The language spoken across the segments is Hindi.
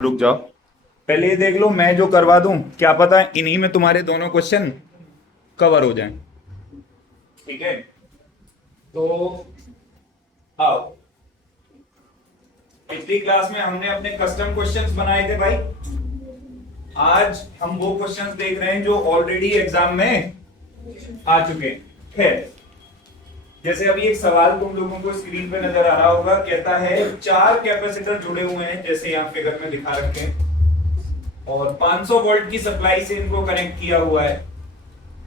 रुक जाओ। पहले ये देख लो, मैं जो करवा दूं क्या पता इन्हीं में तुम्हारे दोनों क्वेश्चन कवर हो जाएं। ठीक है, तो आओ। पिछली क्लास में हमने अपने कस्टम क्वेश्चंस बनाए थे भाई। आज हम वो क्वेश्चंस देख रहे हैं जो ऑलरेडी एग्जाम में आ चुके हैं। खैर, जैसे अभी एक सवाल तुम लोगों को स्क्रीन पे नजर आ रहा होगा, कहता है 4 कैपेसिटर जुड़े हुए हैं जैसे यहाँ फिगर में दिखा रखे हैं और 500 वोल्ट की सप्लाई से इनको कनेक्ट किया हुआ है।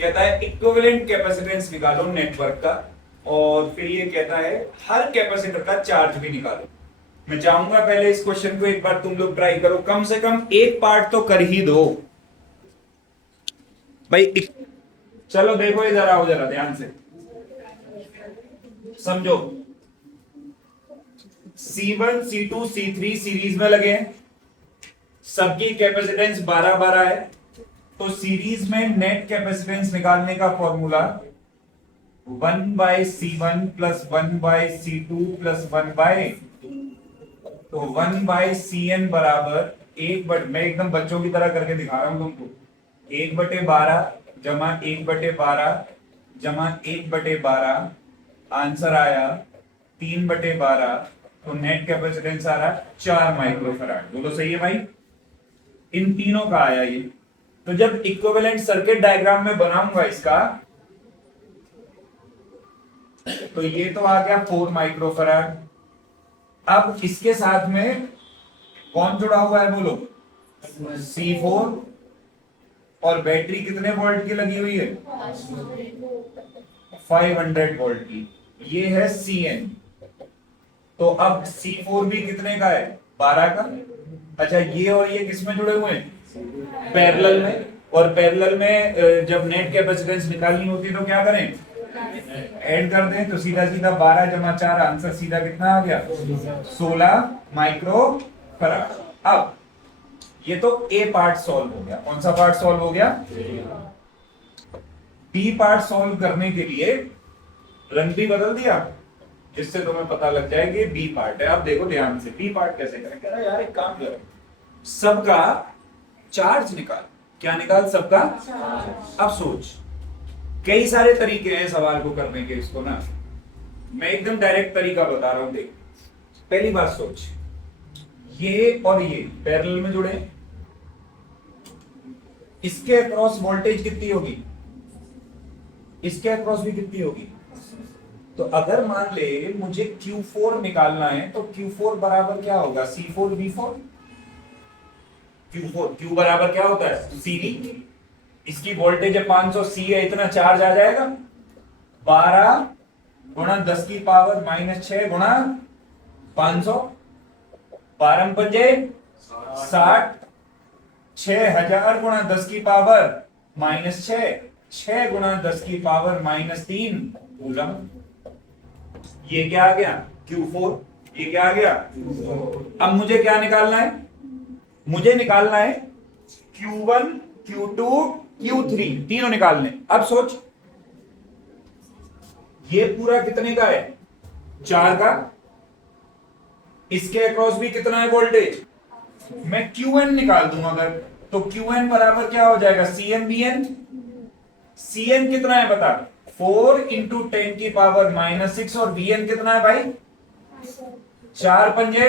कहता है इक्विवेलेंट कैपेसिटेंस निकालो नेटवर्क का, और फिर ये कहता है हर कैपेसिटर का चार्ज भी निकालो। मैं चाहूंगा पहले इस क्वेश्चन को एक बार तुम लोग ट्राई करो, कम से कम एक पार्ट तो कर ही दो भाई। चलो देखो, इधर आओ जरा ध्यान से समझो। C1 C2 C3 सीरीज में लगे हैं, सबकी कैपेसिटेंस 12-12 है। तो सीरीज में नेट कैपेसिटेंस निकालने का formula 1/C1 plus 1/C2 plus 1/, तो 1/Cn बराबर मैं एकदम बच्चों की तरह करके दिखा रहा हूं तुमको। 1/12 जमा 1/12 जमा 1/12, आंसर आया 3/12। तो नेट कैपेसिटेंस आ रहा 4 माइक्रोफैराड। बोलो सही है भाई? इन तीनों का आया ये। तो जब इक्विवेलेंट सर्किट डायग्राम में बनाऊंगा इसका, तो ये तो आ गया 4 माइक्रोफैराड। अब इसके साथ में कौन जुड़ा हुआ है बोलो? C4। और बैटरी कितने वोल्ट की लगी हुई है? 500 वोल्ट की। ये है Cn। तो अब C4 भी कितने का है? 12 का। अच्छा, ये और ये किसमें जुड़े हुए हैं? पैरेलल में। और पैरेलल में जब नेट कैपेसिटेंस निकालनी होती है तो क्या करें? ऐड कर दें। तो सीधा सीधा 12 जमा 4, आंसर सीधा कितना आ गया? 16 माइक्रो फराड। अब ये तो ए पार्ट सॉल्व हो गया। कौन सा पार्ट सॉल्व हो गया? बी पार्ट सॉल्व करने के लिए रंग भी बदल दिया, जिससे तुम्हें पता लग जाए कि बी पार्ट है। अब देखो ध्यान से, बी पार्ट कैसे करें। कह रहा है यार एक काम करो, सबका चार्ज निकाल। क्या निकाल? सबका। अब सोच, कई सारे तरीके हैं सवाल को करने के। इसको ना मैं एकदम डायरेक्ट तरीका बता रहा हूं। देख, पहली बात सोच, ये और ये पैरेलल में जुड़े, इसके अक्रॉस वोल्टेज कितनी होगी? इसके अक्रॉस भी कितनी होगी? तो अगर मान ले मुझे Q4 निकालना है, तो Q4 बराबर क्या होगा? C4 V4। Q बराबर क्या होता है? CV। इसकी वोल्टेज है 500, C है इतना, चार्ज आ जाएगा 12 गुणा 10 की पावर -6 गुणा 500। 12 पंजे 60, 6000 गुणा 10 की पावर -6, 6 गुणा 10 की पावर -3 कूलम। ये क्या आ गया? Q4। ये क्या आ गया? अब मुझे क्या निकालना है? मुझे निकालना है Q1 Q2 Q3, तीनों निकालने। अब सोच, ये पूरा कितने का है? 4 का। इसके अक्रॉस भी कितना है वोल्टेज? मैं Qn निकाल दूं अगर, तो Qn बराबर क्या हो जाएगा? Cn Bn। Cn कितना है बता? 4 इंटू 10 की पावर -6। और Bn कितना है भाई? 4 पंजे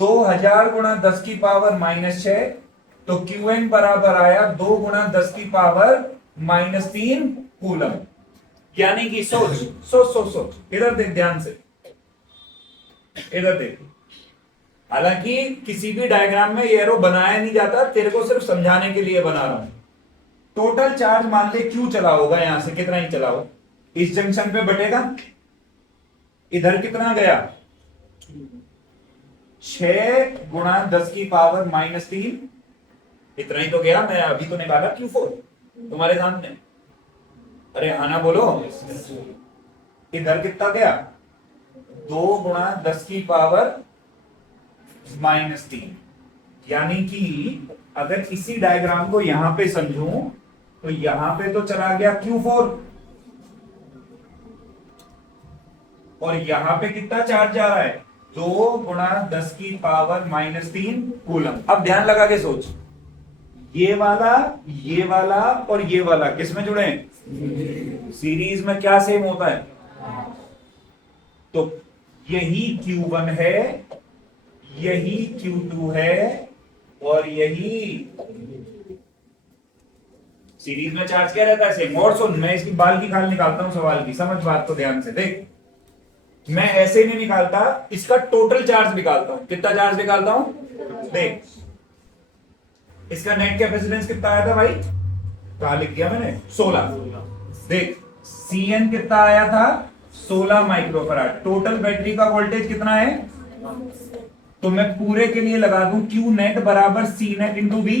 2000 गुणा 10 की पावर -6। तो Qn बराबर आया 2 गुणा 10 की पावर -3 कूलम। यानी कि सोच सोच सोच सोच, इधर देख ध्यान से, इधर देख। हालांकि किसी भी डायग्राम में ये एरो बनाया नहीं जाता, तेरे को सिर्फ समझाने के लिए बना रहा हूं। टोटल चार्ज मान ले क्यू चला होगा, यहां से कितना ही चला हो, इस जंक्शन पे बटेगा। इधर कितना गया? 6 गुणा 10 की पावर -3, इतना ही तो गया। मैं अभी तो निकाला Q4 तुम्हारे सामने। अरे आना बोलो। इधर कितना गया? 2 गुणा 10 की पावर -3। यानी कि अगर इसी डायग्राम को यहां पे समझूं, तो यहां पे तो चला गया Q4, और यहां पे कितना चार्ज जा रहा है? 2 गुणा 10 की पावर -3 कूलम। अब ध्यान लगा के सोच, ये वाला और ये वाला किस में जुड़े हैं? सीरीज में क्या सेम होता है? तो यही Q1 है, यही Q2 है, और यही सीरीज में चार्ज क्या रहता है? सेम। और सुन, मैं इसकी बाल की खाल निकालता हूं सवाल की, समझ बात को ध्यान से देख। मैं ऐसे नहीं निकालता, इसका टोटल चार्ज निकालता हूं। कितना चार्ज निकालता हूं? देख, इसका नेट कैपेसिटेंस कितना आया था भाई? कहा लिख दिया मैंने? 16। देख, Cn कितना आया था? 16 माइक्रोफराड। टोटल बैटरी का वोल्टेज कितना है? तो मैं पूरे के लिए लगा दूं Q नेट बराबर C net into V,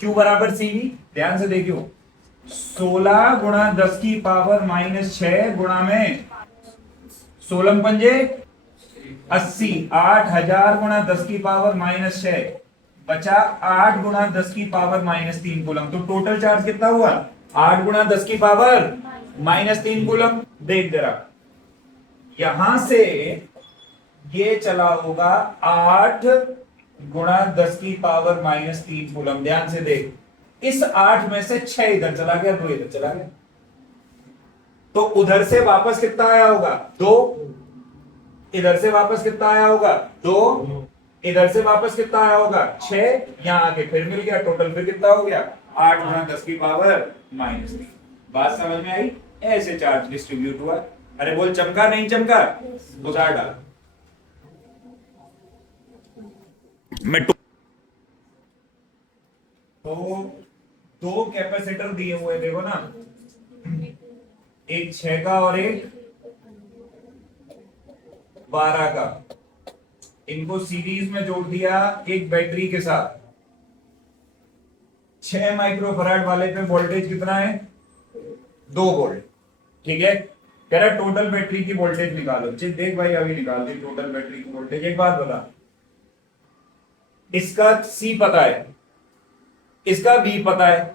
Q बराबर CV। ध्यान से देखियो, 16 गुणा 10 की पावर -6 गुणा में 16 पंजे 80, 8000 गुणा 10 की पावर -6 बचा 8 गुणा 10 की पावर -3 कूलम। तो टोटल चार्ज कितना हुआ? 8 गुणा 10 की पावर -3 कूलम। देख जरा, यहां से ये चला होगा 8 गुणा 10 की पावर -3 कूलम। ध्यान से देख, इस 8 में से 6 इधर चला गया, 2 इधर चला गया, तो उधर से वापस कितना आया होगा? 2। इधर से वापस कितना आया होगा? 2। इधर से वापस कितना आया होगा? 6। यहां आके फिर मिल गया, टोटल फिर कितना हो गया? 8 गुणा 10 की पावर -3। बात समझ में आई? ऐसे चार्ज डिस्ट्रीब्यूट हुआ। अरे बोल, चमका नहीं चमका? बुझा डाल। मैं तो 2 कैपेसिटर दिए हुए, देखो ना, एक 6 का और एक 12 का। इनको सीरीज में जोड़ दिया एक बैटरी के साथ। 6 माइक्रोफराड वाले पे वोल्टेज कितना है? 2 वोल्ट। ठीक है, कह रहा टोटल बैटरी की वोल्टेज निकालो। देख भाई, अभी निकाल दी टोटल बैटरी की वोल्टेज। एक बात बता, इसका C पता है, इसका V पता है,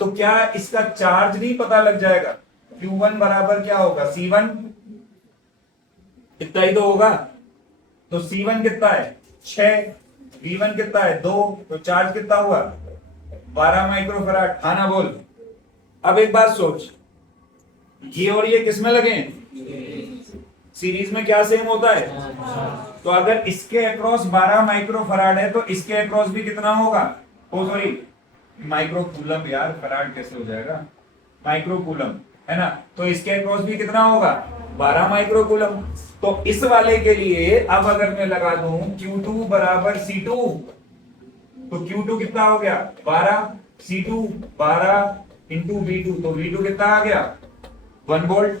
तो क्या इसका चार्ज नहीं पता लग जाएगा? Q1 बराबर क्या होगा? C1। इतना ही तो होगा। तो C1 कितना है? 6। V1 कितना है? 2। तो चार्ज कितना हुआ? 12 माइक्रोफराड। हाँ ना बोल। अब एक बात सोच, ये और ये किसमें लगे? सीरीज में क्या सेम होता है? तो अगर इसके अक्रॉस 12 माइक्रोफराड है, तो इसके अक्रॉस भी कितना होगा? ओ सॉरी, माइक्रोकूलम, यार फराड कैसे हो जाएगा? माइक्रोकूलम है ना? तो इसके अक्रॉस भी कितना होगा? 12 माइक्रोकूलम। तो इस वाले के लिए अब अगर मैं लगा दूं Q2 बराबर C2, तो Q2 कितना हो गया? 12, C2 12 इंटू V2, तो V2 कितना आ गया? 1 वोल्ट।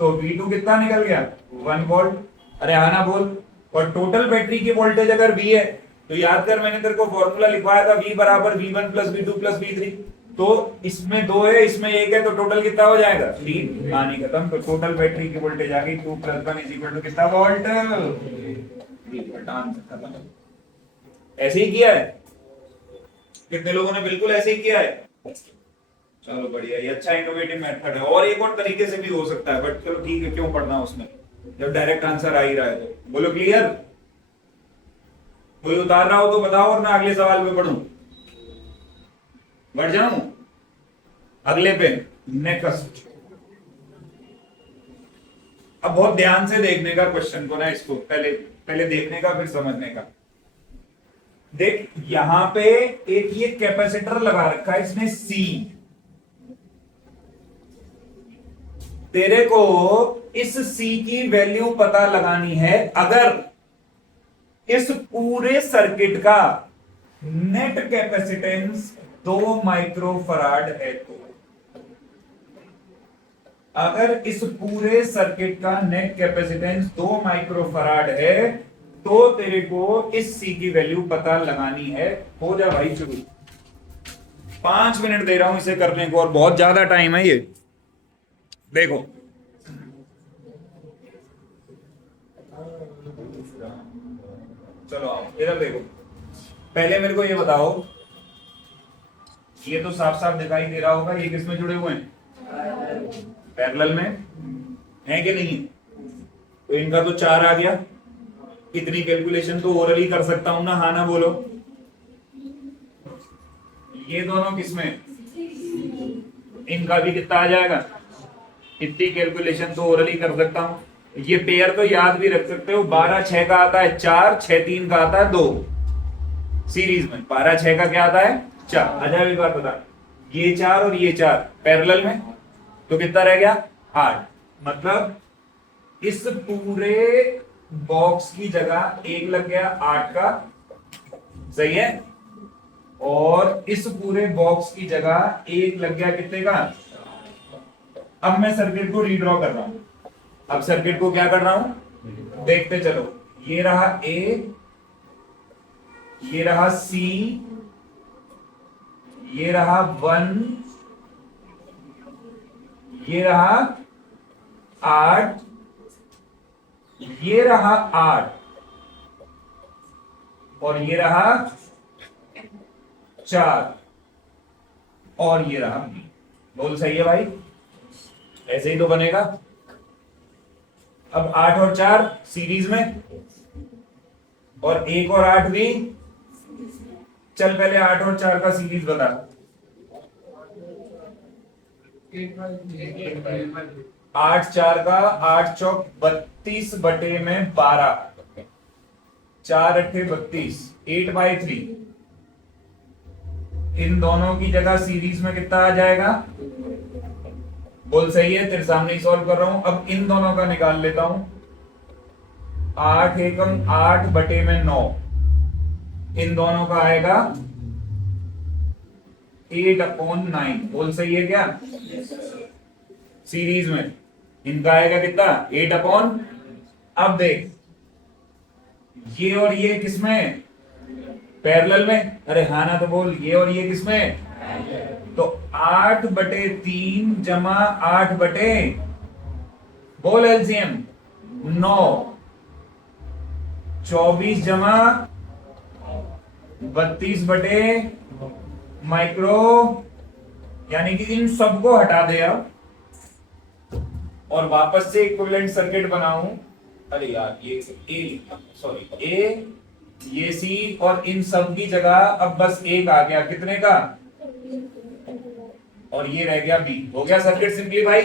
तो V2 कितना निकल गया? 1 वोल्ट। अरे हाँ ना बोल। और टोटल बैटरी की वोल्टेज अगर V है, तो याद कर, मैंने तेरे को फॉर्मूला लिखवाया था, V बराबर V1 plus V2 plus V3। तो इसमें 2 है, इसमें 1 है, तो टोटल कितना हो जाएगा? 3। कहानी खत्म। तो टोटल बैटरी की वोल्टेज आ गई 2 + 1 = कितना वोल्ट? 3 वोल्ट। आंसर खत्म। ऐसे ही किया है? कितने लोगों ने बिल्कुल ऐसे ही किया है? चलो बढ़िया, ये अच्छा इनोवेटिव मेथड है। और एक और तरीके से भी हो सकता है, बट चलो ठीक है, क्यों पढ़ना उसमें जब डायरेक्ट आंसर आ ही रहा है। तो बोलो क्लियर? कोई उतार रहा हो तो बताओ, और मैं अगले सवाल पे बढ़ूं, बढ़ जाऊं अगले पे। नेक्स्ट। अब बहुत ध्यान से देखने का क्वेश्चन को ना, इसको पहले पहले देखने का फिर समझने का। देख, यहां पे एक ये कैपेसिटर लगा रखा है, इसमें C। तेरे को इस C की वैल्यू पता लगानी है अगर इस पूरे सर्किट का नेट कैपेसिटेंस 2 माइक्रोफराड है। तो अगर इस पूरे सर्किट का नेट कैपेसिटेंस 2 माइक्रोफराड है, तो तेरे को इस C की वैल्यू पता लगानी है। हो जा भाई शुरू। 5 मिनट दे रहा हूं इसे करने को, और बहुत ज्यादा टाइम है ये। देखो, चलो आओ इधर देखो। पहले मेरे को ये बताओ, ये तो साफ साफ दिखाई दे रहा होगा, ये किसमें जुड़े हुए हैं? पैरेलल में है कि नहीं? तो इनका तो 4 आ गया, इतनी कैलकुलेशन तो ओरली कर सकता हूं ना, हाँ ना बोलो। ये दोनों किसमें, इनका भी कितना आ जाएगा, इतनी कैलकुलेशन तो ओरली कर सकता हूं। ये पेयर तो याद भी रख सकते हो, 12 6 का आता है 4, 6 3 का आता है 2। सीरीज में 12 6 का क्या आता है 4। अच्छा एक बात बता, ये 4 और ये 4 पैरेलल में तो कितना रह गया 8। मतलब इस पूरे बॉक्स की जगह एक लग गया 8 का, सही है, और इस पूरे बॉक्स की जगह एक लग गया कितने का। अब मैं सर्किट को रीड्रॉ कर रहा हूं, अब सर्किट को क्या कर रहा हूं देखते चलो। ये रहा ए, ये रहा सी, ये रहा 1, ये रहा 8, ये रहा 8, और ये रहा 4, और ये रहा बी। बोल सही है भाई, ऐसे ही तो बनेगा। अब 8 और 4 सीरीज में, और 1 और 8 भी। चल पहले 8 और 4 का सीरीज बता। 8 4 का 8 चौक 32 बटे में 12, 4 अट्ठे 32, 8/3। इन दोनों की जगह सीरीज में कितना आ जाएगा, बोल सही है, तेरे सामने ही सॉल्व कर रहा हूं। अब इन दोनों का निकाल लेता हूं, 8 एकम 8 बटे में 9, इन दोनों का आएगा 8/9। बोल सही है क्या, सीरीज में इनका आएगा कितना 8/। अब देख, ये और ये किसमें, पैरेलल में, अरे हाँ ना तो बोल, ये और ये किसमें, तो 8/3 जमा 8 बटे, बोल एलसीएम 9, 24 जमा 32 बटे माइक्रो, यानी कि इन सबको हटा दे अब, और वापस से इक्विवेलेंट सर्किट बनाऊं। अरे यार ये ए, सॉरी ए, ये सी, और इन सब की जगह अब बस एक आ गया कितने का, और ये रह गया बी। हो गया सर्किट सिंपलीफाई।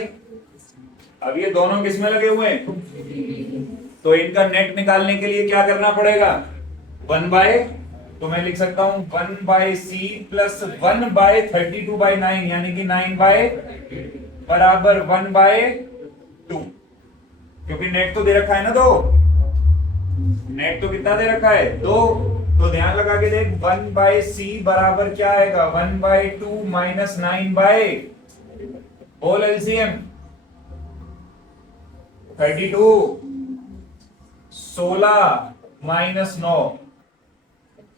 अब ये दोनों किसमें लगे हुए हैं, तो इनका नेट निकालने के लिए क्या करना पड़ेगा, 1 बाय, तो मैं लिख सकता हूं 1/c प्लस 1/32/9, यानी कि 9 बाय बराबर 1/2, क्योंकि नेट तो दे रखा है ना 2, नेट तो कितना दे रखा है 2, तो ध्यान लगा के देख 1/c बराबर क्या आएगा 1/2 माइनस 9 बाय, बोल एलसीएम 32, 16 माइनस 9,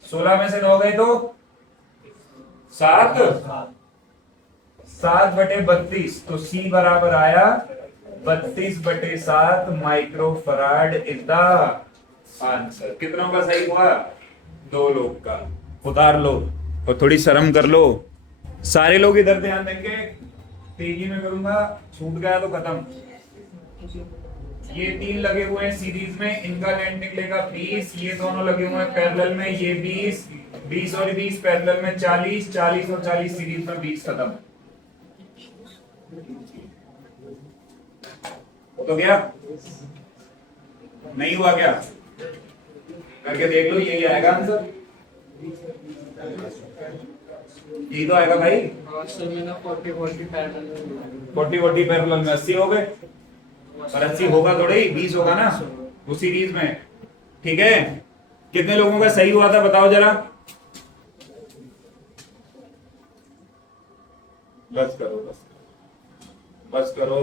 16 में से 9 गए तो 7, 7/32, तो C बराबर आया 32/7 माइक्रोफराड इज द आंसर। कितनों का सही हुआ, 2 लोग का। उतार लो और थोड़ी शर्म कर लो, सारे लोग इधर ध्यान देंगे, तेजी में करूंगा, छूट गया तो खत्म। ये 3 लगे हुए हैं सीरीज में, इनका नेट निकलेगा 20, ये दोनों लगे हुए हैं पैरेलल में, ये 20, 20 और 20 पैरेलल में 40, 40 और 40 सीरीज में 20, खत्म। तो क्या नहीं हुआ क्या, करके देख लो, यही आएगा आंसर, यही तो आएगा भाई। 40 पैरेलल में 80 हो गए, और 80 होगा थोड़े ही, 20 होगा ना वो सीरीज में, ठीक है। कितने लोगों का सही हुआ था बताओ जरा, बस करो बस, बस करो,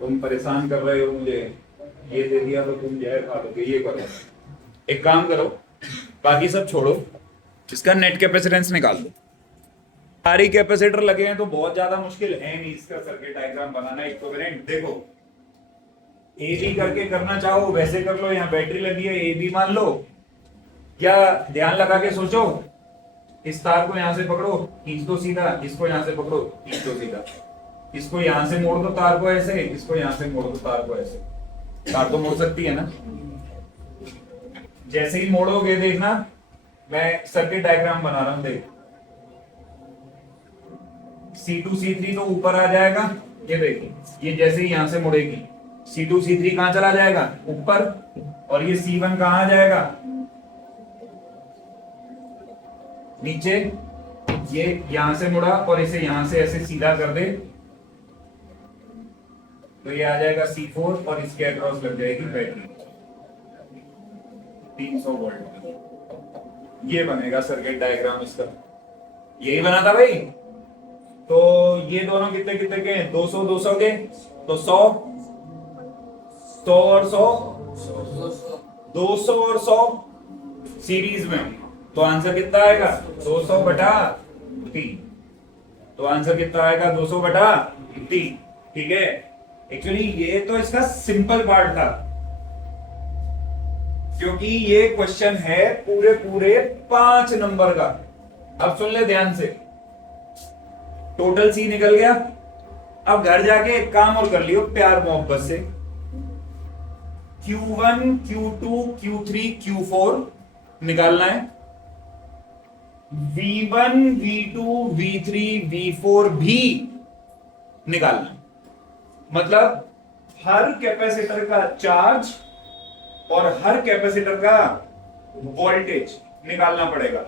तुम परेशान कर रहे हो मुझे, ये दे दिया तो तुम जहर खा लोगे, ये करो, एक काम करो, बाकी सब छोड़ो, इसका नेट कैपेसिटेंस निकाल दो। सारी कैपेसिटर लगे हैं तो बहुत ज्यादा मुश्किल है नहीं इसका सर्किट डायग्राम बनाना इक्विवेलेंट। देखो ए बी करके करना चाहो वैसे कर लो, यहाँ बैटरी लगी है ए बी मान लो, क्या ध्यान लगा के सोचो, इस तार को यहां से पकड़ो, खींच दो सीधा, इसको यहां से पकड़ो, खींच दो सीधा, इसको यहां से मोड़ दो तार को ऐसे, इसको यहां से मोड़ दो तार को ऐसे, तार तो मोड़ सकती है ना, जैसे ही मोड़ोगे देखना, मैं सर्किट डायग्राम बना रहा हूं, देख C2 C3 तो ऊपर आ जाएगा, ये देखिए, ये जैसे ही यहां से मुड़ेगी C2 C3 कहां चला जाएगा, ऊपर, और ये C1 कहां आ जाएगा, नीचे। ये यहां से मुड़ा और इसे यहां से ऐसे सीधा कर दे तो ये आ जाएगा C4 और इसके अक्रॉस लग जाएगी बैटरी 300 वोल्ट। ये बनेगा सर्किट डायग्राम इसका, यही बना था भाई। तो ये दोनों कितने कितने के हैं, 200 200 के, तो 100 100 और 100, 200 और 100 सीरीज में, तो आंसर कितना आएगा 200 बटा 3। तो आंसर कितना आएगा 200 बटा 3। ठीक है, एक्चुअली ये तो इसका सिंपल पार्ट था, क्योंकि ये क्वेश्चन है पूरे पूरे 5 नंबर का। अब सुन ले ध्यान से, टोटल सी निकल गया। अब घर जाके एक काम और कर लियो प्यार मोहब्बत से, Q1 Q2 Q3 Q4 निकालना है, V1 V2 V3 V4 भी निकालना है। मतलब हर कैपेसिटर का चार्ज और हर कैपेसिटर का वोल्टेज निकालना पड़ेगा।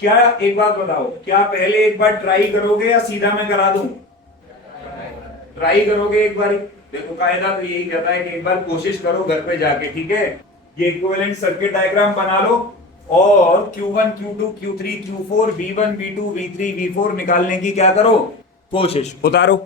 क्या, एक बात बताओ, क्या पहले एक बार ट्राई करोगे या सीधा मैं करा दूं? ट्राई करोगे एक बार, देखो कायदा तो यही कहता है कि एक बार कोशिश करो घर पे जाके, ठीक है। ये इक्विवेलेंट सर्किट डायग्राम बना लो और Q1 Q2 Q3 Q4 V1 V2 V3 V4 निकालने की क्या करो, कोशिश उतारो।